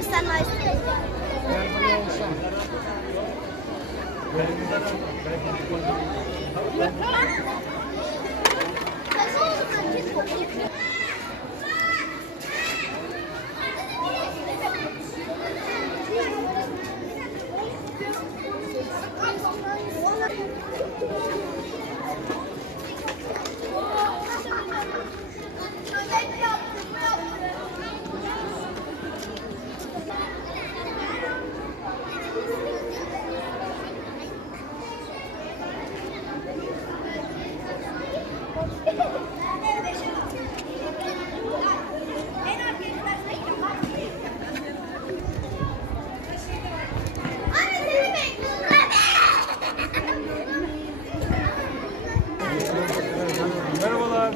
está maestro.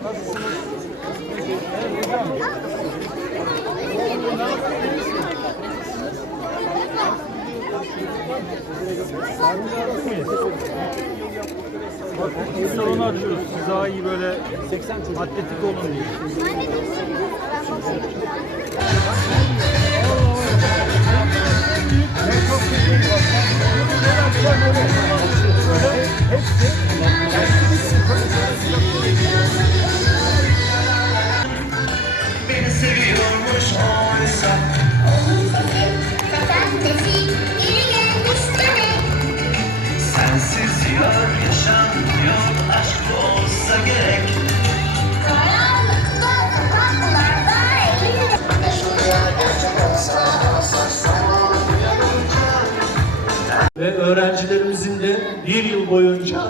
Bak, bu salonu açıyoruz. Siz daha iyi böyle 80 atletik olun diye. Ve öğrencilerimizin de bir yıl boyunca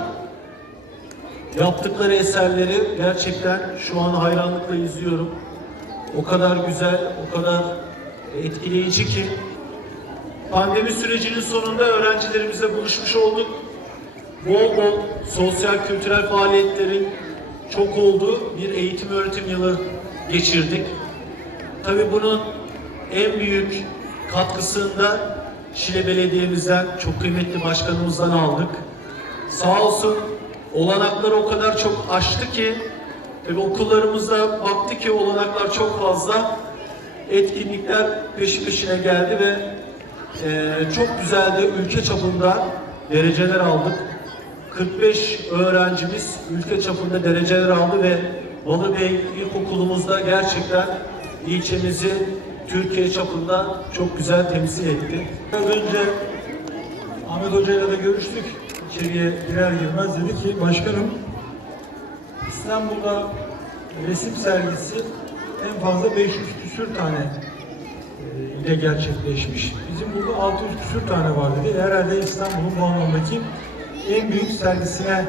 yaptıkları eserleri gerçekten şu an hayranlıkla izliyorum. O kadar güzel, o kadar etkileyici ki pandemi sürecinin sonunda öğrencilerimizle buluşmuş olduk. Bol bol sosyal kültürel faaliyetlerin çok olduğu bir eğitim öğretim yılı geçirdik. Tabii bunun en büyük katkısını da Şile Belediye'mizden, çok kıymetli başkanımızdan aldık. Sağ olsun olanakları o kadar çok aştı ki, tabii okullarımızda baktı ki olanaklar çok fazla, etkinlikler peşi peşine geldi ve eee, çok güzel de ülke çapında dereceler aldık. 45 öğrencimiz ülke çapında dereceler aldı ve Balıbey İlkokulumuzda gerçekten ilçemizi Türkiye çapında çok güzel temsil etti. Az önce Ahmet Hoca'yla da görüştük. İçeriye girer girmez dedi ki başkanım İstanbul'da resim sergisi en fazla 500 küsür tane e, ile gerçekleşmiş. Bizim burada 600 küsür tane var dedi. Herhalde İstanbul'un bu anlamdaki en büyük sergisine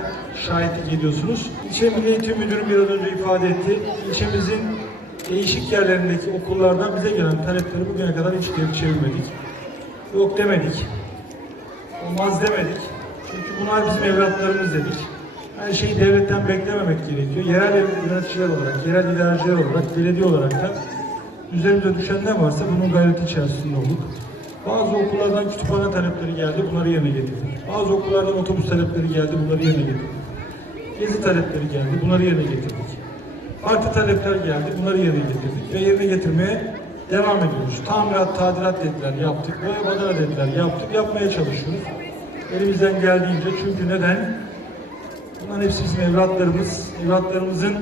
şahitlik ediyorsunuz. İlçe Milli Eğitim Müdürü biraz önce ifade etti. İlçemizin değişik yerlerindeki okullardan bize gelen talepleri bugüne kadar hiç geri çevirmedik. Yok demedik. Olmaz demedik. Çünkü bunlar bizim evlatlarımız dedik. Her şeyi devletten beklememek gerekiyor. Yerel yöneticiler olarak, yerel idareciler olarak, belediye olarak da üzerimize düşen ne varsa bunun gayreti içerisinde olduk. Bazı okullardan kütüphane talepleri geldi, bunları yerine getirdik. Bazı okullardan otobüs talepleri geldi, bunları yerine getirdik. Gezi talepleri geldi, bunları yerine getirdik. Farklı talepler geldi, bunları yerine getirdik ve yerine getirmeye devam ediyoruz. Tamirat, tadilat dediler, yaptık. Boya badana dediler, yaptık. Yapmaya çalışıyoruz. Elimizden geldiğince çünkü neden? Bunların hepsi bizim evlatlarımız. Evlatlarımızın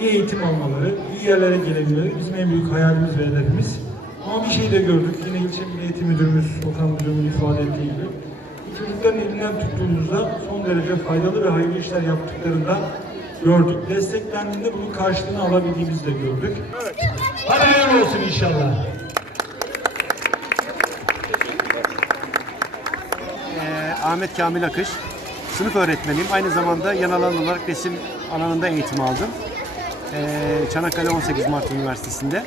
iyi eğitim almaları, iyi yerlere gelebilmeleri bizim en büyük hayalimiz ve hedefimiz. Ama bir şey de gördük. Yine ilçe Eğitim Müdürümüz, Okan Müdürümün ifade ettiği gibi. Çocukların elinden tuttuğumuzda son derece faydalı ve hayırlı işler yaptıklarında gördük. Desteklendiğinde bunun karşılığını alabildiğimizi de gördük. Hadi hayırlı olsun inşallah. Ee, Ahmet Kamil Akış. Sınıf öğretmeniyim. Aynı zamanda yan alan olarak resim alanında eğitim aldım. Ee, Çanakkale 18 Mart Üniversitesi'nde.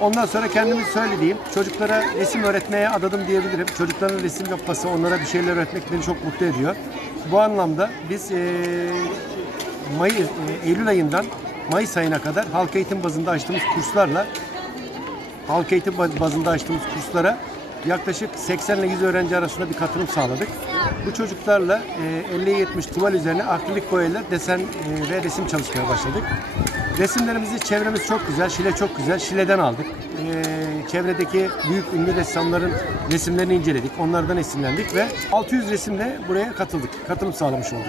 Ondan sonra kendimi söylediğim çocuklara resim öğretmeye adadım diyebilirim. Çocukların resim yapması, onlara bir şeyler öğretmek beni çok mutlu ediyor. Bu anlamda biz ee, May, e, Eylül ayından Mayıs ayına kadar halk eğitim bazında açtığımız kurslarla halk eğitim bazında açtığımız kurslara yaklaşık 80 ile 100 öğrenci arasında bir katılım sağladık. Bu çocuklarla e, 50'ye 70 tuval üzerine akrilik boyayla desen e, ve resim çalışmaya başladık. Resimlerimizi çevremiz çok güzel, Şile çok güzel. Şile'den aldık. E, çevredeki büyük ünlü ressamların resimlerini inceledik. Onlardan esinlendik ve 600 resimle buraya katıldık. Katılım sağlamış olduk.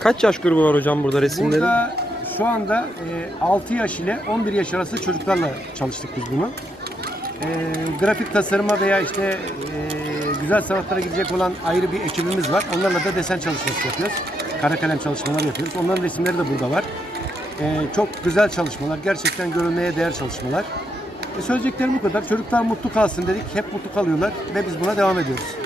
Kaç yaş grubu var hocam burada resimlerin? Burada şu anda e, 6 yaş ile 11 yaş arası çocuklarla çalıştık biz bunu. E, grafik tasarıma veya işte e, güzel sanatlara gidecek olan ayrı bir ekibimiz var. Onlarla da desen çalışması yapıyoruz. Kara kalem çalışmaları yapıyoruz. Onların resimleri de burada var. E, çok güzel çalışmalar. Gerçekten görülmeye değer çalışmalar. E, söyleyeceklerim bu kadar. Çocuklar mutlu kalsın dedik. Hep mutlu kalıyorlar ve biz buna devam ediyoruz.